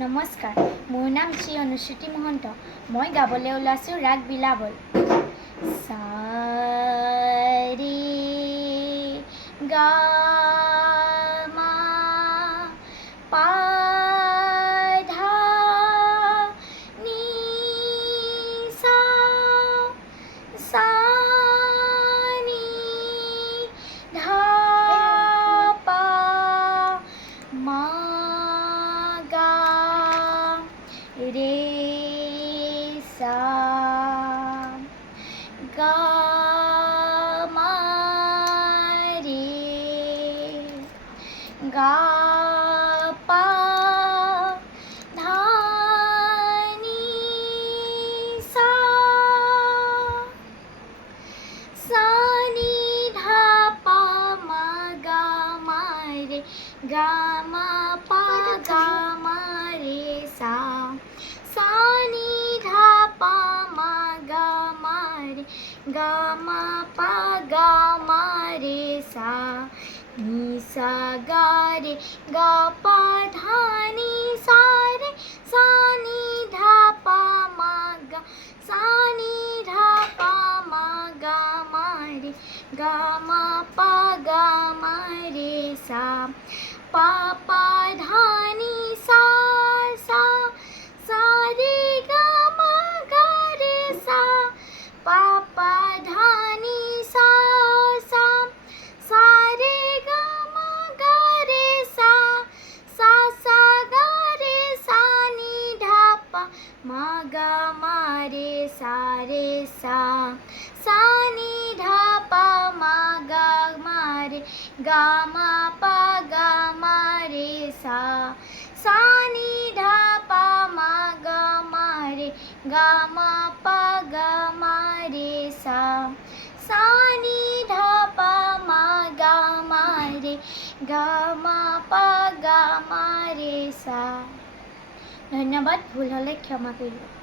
নমস্কাৰ, মোৰ নাম শ্ৰী অনুশ্ৰুতি মহন্ত। মই গাবলৈ ওলাইছোঁ ৰাগ বিলাবল। সা ৰে গা মা পা ধা নি সা সা নি ধা পা মা গা রে সা গা মা রে গা পা ধা নি সা সা নি ধা পা মা গা মা রে গা মা পা গা মা রে সা সা নি ধা পা মা গা মা রে গা মা পা গা মা রে সা নি সা গা রে গা পা ধা নি সা রে সা নি ধা পা মা গা সা নি ধা পা মা গা মা রে গা মা পা গা মা রে সা পা পা ধা নি সা সা সা রে গা মা গা রে সা পা পা ধা নি সা সা সা রে গা মা গা রে সা সা সা গা রে সা নি ধা পা মা গা মা রে সা সা নি ধা পা মা গা মা রে গা মা পা গা মা রে সা সা নি ধা পা মা গা মা রে গা মা পা গা মা রে সা সা নি ধা পা মা গা মা রে গা মা পা গা মা রে সা। ধন্যবাদ, ভুল হ'লে ক্ষমা কৰিব।